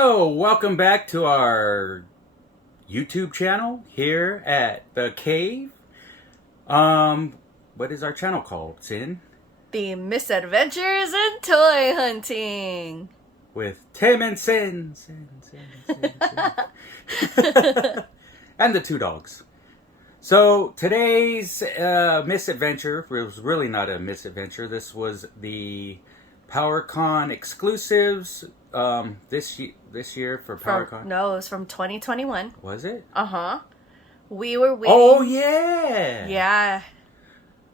So, welcome back to our YouTube channel here at the cave. What is our channel called, Sin? The Misadventures in Toy Hunting. With Tim and Sin. And the two dogs. So, today's misadventure was really not a misadventure. This was the PowerCon exclusives this year for PowerCon. No, it was from 2021. Was it? Uh-huh. We were waiting. Oh, yeah! Yeah.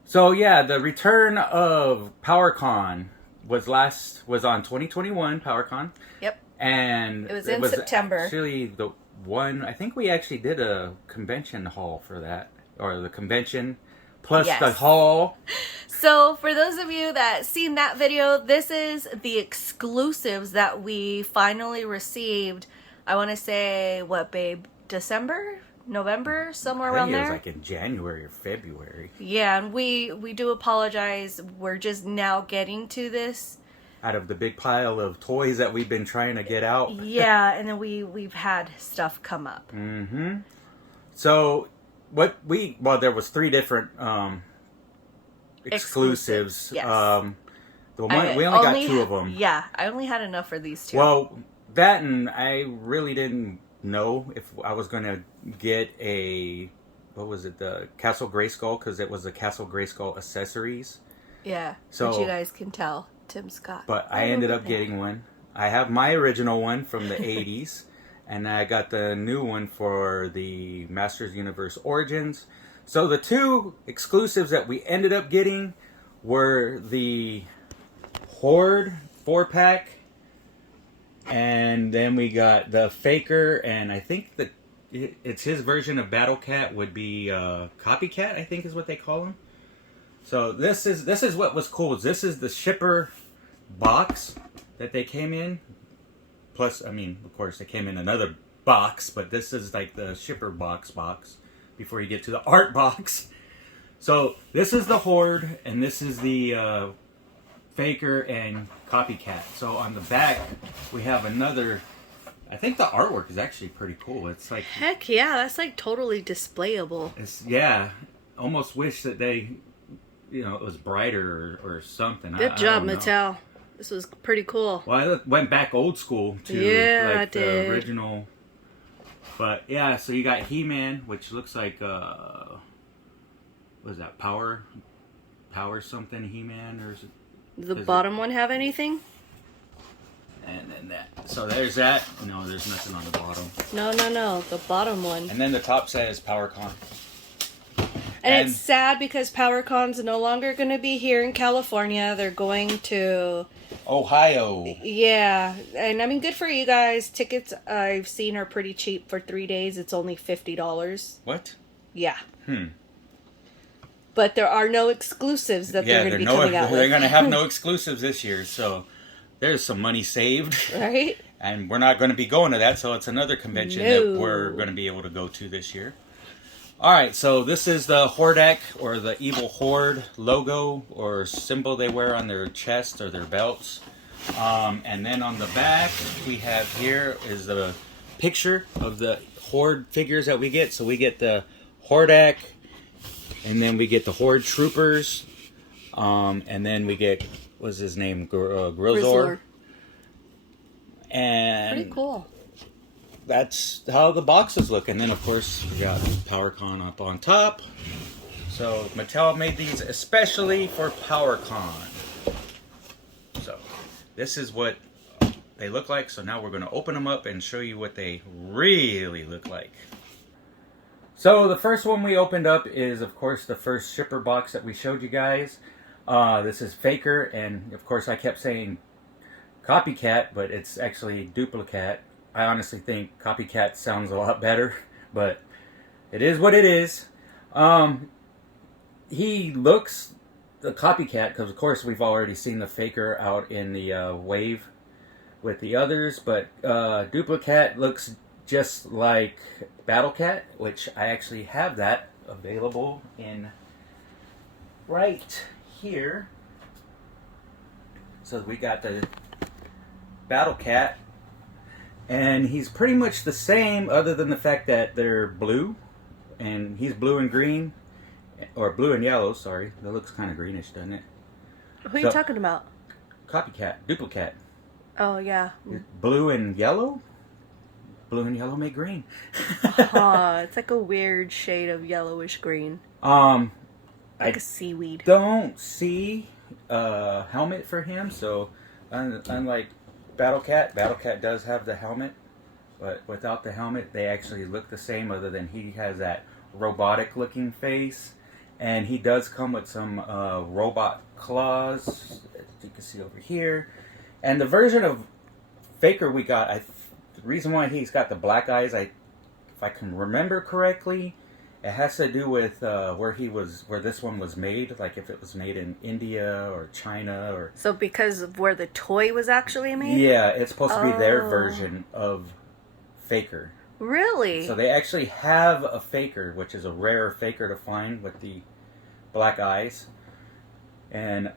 So, yeah, the return of PowerCon was on 2021 PowerCon. Yep. And it was in September. Actually, the one, I think we actually did a convention hall for that, or the convention plus the hall. So for those of you that seen that video, this is the exclusives that we finally received. I want to say, what, babe? December? November? Somewhere around there? I think it was like in January or February. Yeah, and we do apologize. We're just now getting to this. Out of the big pile of toys that we've been trying to get out. Yeah, and then we've had stuff come up. Mm-hmm. So, there was 3 different exclusives. Yes. We only got 2 of them. Yeah, I only had enough for these 2. Well, that, and I really didn't know if I was going to get the Castle Grayskull, because it was the Castle Grayskull accessories. Yeah, so, which you guys can tell, Tim Scott. But I ended up getting one. I have my original one from the 80s, and I got the new one for the Masters Universe Origins. So the 2 exclusives that we ended up getting were the Horde 4-pack, and then we got the Faker, and I think it's his version of Battle Cat would be Copycat, I think is what they call him. So this is what was cool. This is the shipper box that they came in. Plus, I mean, of course, they came in another box, but this is like the shipper box before you get to the art box. So this is the Horde, and this is the Faker and Copycat. So on the back, we have another. I think the artwork is actually pretty cool. It's like, heck yeah, that's like totally displayable. Almost wish that they, it was brighter or something. Good job, Mattel. This was pretty cool. Well, I went back old school to the original. But yeah, so you got He-Man, which looks like what is that? Power something He-Man, or is it? The bottom one have anything? And then that. So there's that. No, there's nothing on the bottom. No. The bottom one. And then the top says PowerCon. And it's sad because PowerCon's no longer going to be here in California. They're going to Ohio. Yeah. And I mean, good for you guys. Tickets I've seen are pretty cheap for 3 days. It's only $50. What? Yeah. But there are no exclusives that they're going to be coming out with. They're going to have no exclusives this year, so there's some money saved. Right? And we're not going to be going to that, so it's another convention that we're going to be able to go to this year. Alright, so this is the Hordak, or the Evil Horde logo or symbol they wear on their chest or their belts. And then on the back, we have here is the picture of the Horde figures that we get. So we get the Hordak, and then we get the Horde Troopers, and then we get, what's his name, Grizzler. And pretty cool. That's how the boxes look. And then, of course, we got PowerCon up on top. So Mattel made these especially for PowerCon. So this is what they look like. So now we're going to open them up and show you what they really look like. So the first one we opened up is, of course, the first shipper box that we showed you guys. This is Faker, and of course I kept saying Copycat, but it's actually Duplicate. I honestly think Copycat sounds a lot better, but it is what it is. He looks the Copycat, because of course we've already seen the Faker out in the wave with the others, but Duplicate looks just like Battle Cat, which I actually have that available in right here. So we got the Battle Cat, And he's pretty much the same, other than the fact that they're blue, and he's blue and green, or blue and yellow. Sorry, that looks kind of greenish, doesn't it? Who are you talking about? Copycat, duplicate. Oh yeah. Blue and yellow. Blue and yellow make green. It's like a weird shade of yellowish green. Like a seaweed. Don't see a helmet for him, so unlike Battlecat does have the helmet, but without the helmet, they actually look the same, other than he has that robotic looking face, and he does come with some robot claws, as you can see over here. And the version of Faker we got, the reason why he's got the black eyes, if I can remember correctly, it has to do with where this one was made, like if it was made in India or China or. So because of where the toy was actually made? Yeah, it's supposed to be their version of Faker. Really? So they actually have a Faker, which is a rare Faker to find with the black eyes, and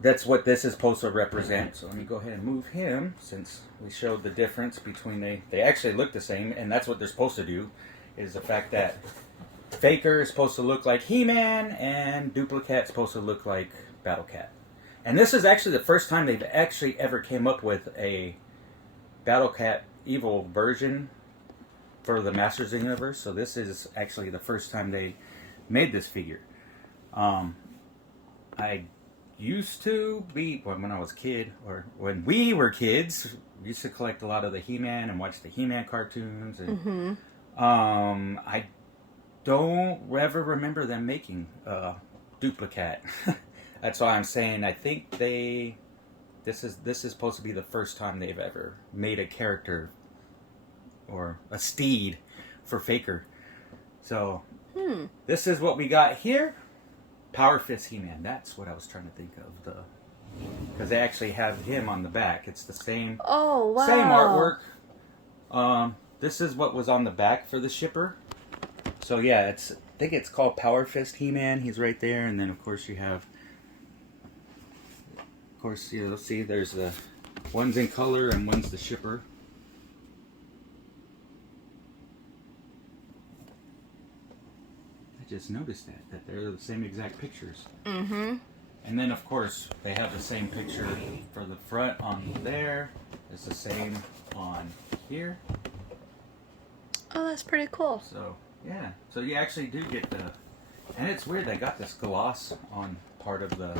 that's what this is supposed to represent. So let me go ahead and move him, since we showed the difference between they actually look the same, and that's what they're supposed to do. Is the fact that Faker is supposed to look like He-Man and Duplicate is supposed to look like Battlecat. And this is actually the first time they've actually ever came up with a Battlecat evil version for the Masters of the Universe. So this is actually the first time they made this figure. I used to be, when I was a kid, or when we were kids, we used to collect a lot of the He-Man and watch the He-Man cartoons, and I don't ever remember them making Duplicate. That's why I'm saying I think this is supposed to be the first time they've ever made a character or a steed for Faker. So this is what we got here. Power Fist He-Man. That's what I was trying to think of, because they actually have him on the back. It's the same. Oh wow. Same artwork. This is what was on the back for the shipper. So yeah, I think it's called Power Fist He-Man. He's right there, and then of course you have, you'll see there's the one's in color and one's the shipper. I just noticed that they're the same exact pictures. Mm-hmm. And then of course they have the same picture for the front on there. It's the same on here. Oh, that's pretty cool. So, yeah. So you actually do get the... And it's weird, they got this gloss on part of the...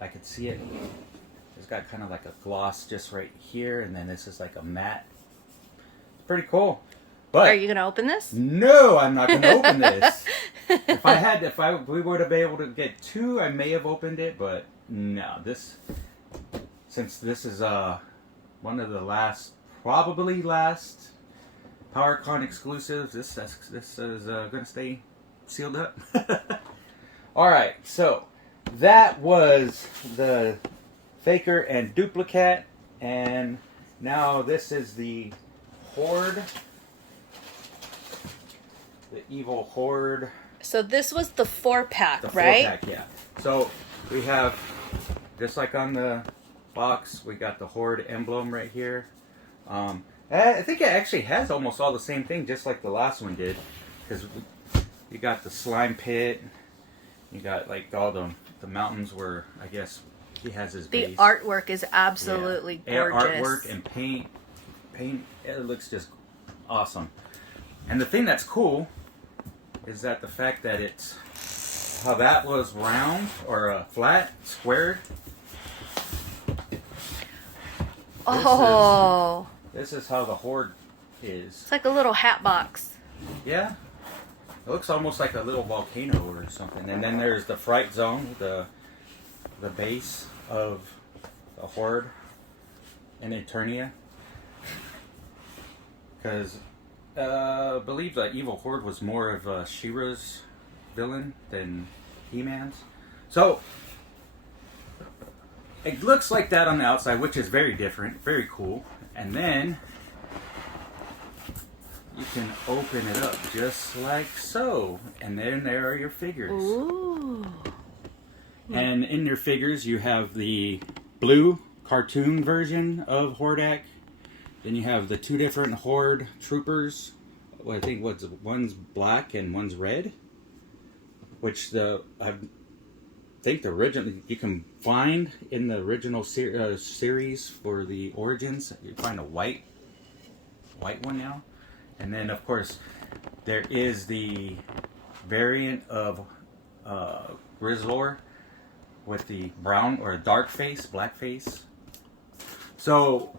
I could see it. It's got kind of like a gloss just right here, and then this is like a matte. It's pretty cool. But are you going to open this? No, I'm not going to open this. We would have been able to get two, I may have opened it, but no. Since this is one of the probably last PowerCon exclusives, this is going to stay sealed up. Alright, so that was the Faker and Duplicate, and now this is the Horde. The evil Horde. So this was the 4-pack, right? right? 4-pack, yeah. So we have, just like on the box, we got the Horde emblem right here. I think it actually has almost all the same thing, just like the last one did. Because you got the slime pit, you got like all the mountains where, I guess, he has his base. The artwork is absolutely gorgeous. Artwork and paint, it looks just awesome. And the thing that's cool is that the fact that it's how that was round or flat, squared. Oh. This is how the Horde is. It's like a little hat box. Yeah. It looks almost like a little volcano or something. And then there's the Fright Zone, the base of the Horde in Eternia. Because I believe the evil Horde was more of She-Ra's villain than He-Man's. So it looks like that on the outside, which is very different, very cool. And then you can open it up just like so, and then there are your figures. Ooh. And in your figures you have the blue cartoon version of Hordak, Then you have the two different Horde Troopers. Well, I think one's black and one's red. Which I think the original you can find in the original series for the Origins. You find a white one now, and then of course there is the variant of Grizzler with the brown or dark face, black face. So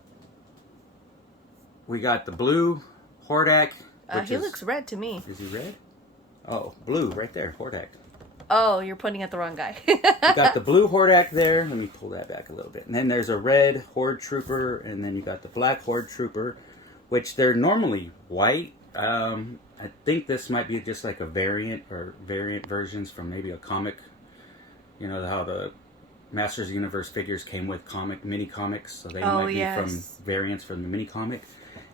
we got the blue Hordak. He looks red to me. Is he red? Oh, blue right there, Hordak. Oh, you're pointing at the wrong guy. You got the blue Hordak there. Let me pull that back a little bit. And then there's a red Horde Trooper, and then you got the black Horde Trooper, which they're normally white. I think this might be just like a variant versions from maybe a comic. You know how the Masters of the Universe figures came with mini comics, so they might be from variants from the mini comic.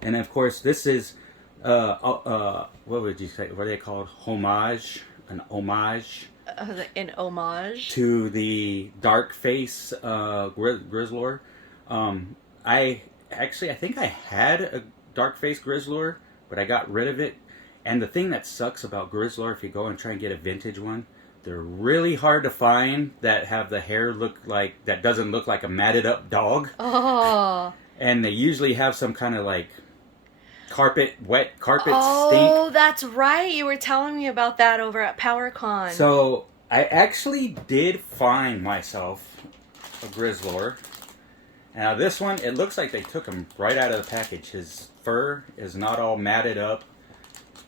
And of course, this is what would you say? What are they called? An homage. An homage to the dark face Grizzler. I think I had a dark face Grizzler, but I got rid of it. And the thing that sucks about Grizzler, if you go and try and get a vintage one, they're really hard to find that have the hair that doesn't look like a matted up dog. Oh. And they usually have some kind of like wet carpet stink. Oh, that's right. You were telling me about that over at PowerCon. So I actually did find myself a Grizzler. Now this one, it looks like they took him right out of the package. His fur is not all matted up.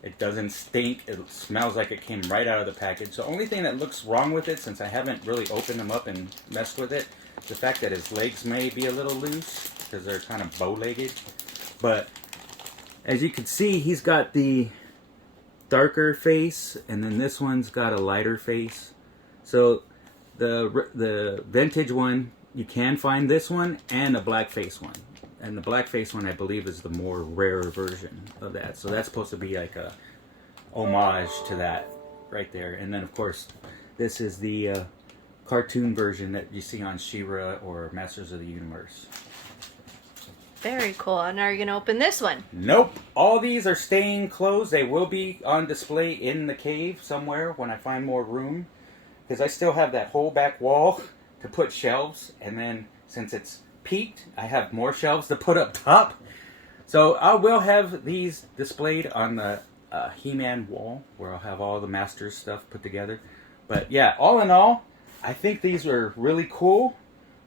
It doesn't stink. It smells like it came right out of the package. The only thing that looks wrong with it, since I haven't really opened him up and messed with it, the fact that his legs may be a little loose because they're kind of bow-legged. But as you can see, he's got the darker face, and then this one's got a lighter face. So the vintage one, you can find this one and a black face one. And the black face one, I believe, is the more rare version of that. So that's supposed to be like a homage to that right there. And then, of course, this is the cartoon version that you see on She-Ra or Masters of the Universe. Very cool. And are you going to open this one? Nope. All these are staying closed. They will be on display in the cave somewhere when I find more room. Because I still have that whole back wall to put shelves. And then, since it's peaked, I have more shelves to put up top. So I will have these displayed on the He-Man wall, where I'll have all the Masters stuff put together. But yeah, all in all, I think these are really cool.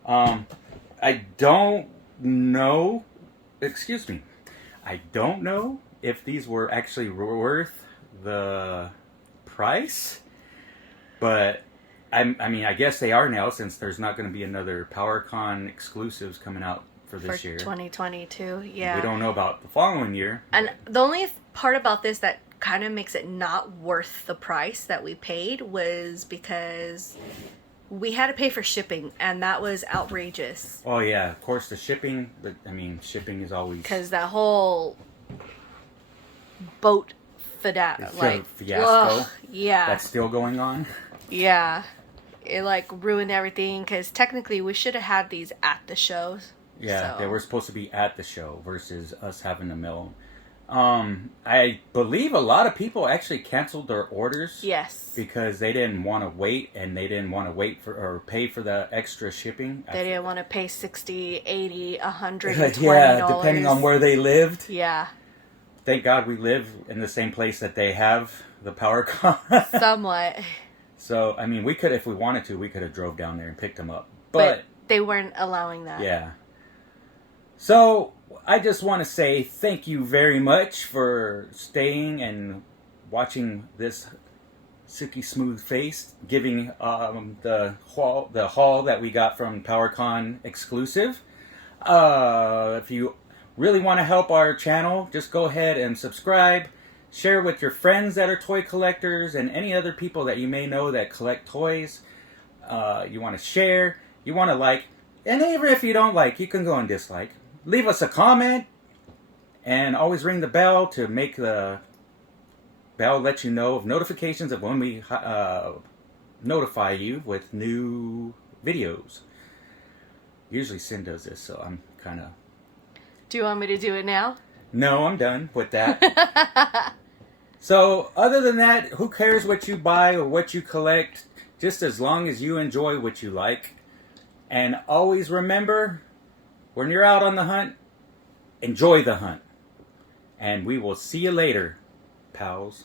I don't know if these were actually worth the price, but I guess they are now, since there's not going to be another PowerCon exclusives coming out for this year. 2022, yeah. We don't know about the following year. And the only part about this that kind of makes it not worth the price that we paid was because we had to pay for shipping, and that was outrageous. Oh yeah, of course the shipping. Shipping is always, because that whole boat fiasco. Yeah, that's still going on. Yeah, it ruined everything, because technically we should have had these at the shows. Yeah, they were supposed to be at the show versus us having to mail. I believe a lot of people actually canceled their orders. Yes. Because they didn't want to wait, and they didn't want to wait for or pay for the extra shipping. They didn't want to pay $60, $80, $120. Yeah, depending on where they lived. Yeah. Thank God we live in the same place that they have the PowerCon. Somewhat. So, we could, if we wanted to, we could have drove down there and picked them up. But they weren't allowing that. Yeah. So, I just want to say thank you very much for staying and watching this silky smooth face, giving the haul that we got from PowerCon exclusive. If you really want to help our channel, just go ahead and subscribe. Share with your friends that are toy collectors and any other people that you may know that collect toys. You want to share, you want to like, and even if you don't like, you can go and dislike. Leave us a comment, and always ring the bell to make the bell let you know of notifications of when we notify you with new videos. Usually Sin does this, so I'm kind of Do you want me to do it now? No, I'm done with that. So, other than that, who cares what you buy or what you collect, just as long as you enjoy what you like. And always remember, when you're out on the hunt, enjoy the hunt. And we will see you later, pals.